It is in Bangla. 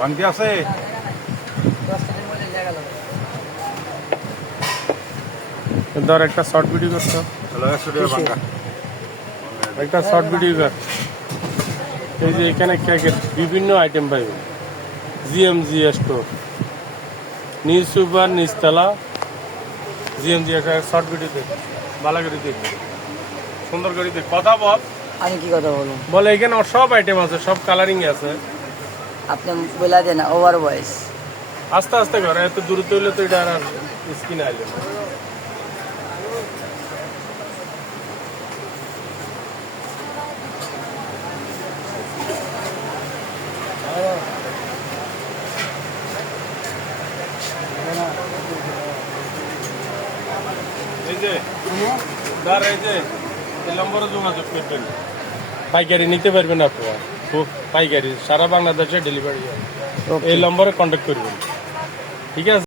ভাঙতি আছে ধর একটা শর্ট ভিডিও করতো, চলো 100 টাকা ভাঙা একটা শর্ট ভিডিও কর। এই যে এখানে কেকের বিভিন্ন আইটেম পাইবে। জিএমজি স্টোর, নিউ সুপার নিচতলা জিএমজি। একটা শর্ট ভিডিও দেখ, ভালো করে দেখ, সুন্দর করে দেখ, কথা বল। আমি কি কথা বলবো? বলে এখানে ওর সব আইটেম আছে, সব কালারিং আছে। আপনি বলে দেন ওভার ভয়েস। আস্তে আস্তে করে, এত দূরত্ব হইলে তো এটা আর স্কিন আইলে না। এই যে ধর, এই যে এই নম্বরে যোগাযোগ করবেন, পাইকারি নিতে পারবেন আপনারা। পাইকারি সারা বাংলাদেশে ডেলিভারি হয়। এই নম্বরে কন্ট্যাক্ট করবেন, ঠিক আছে।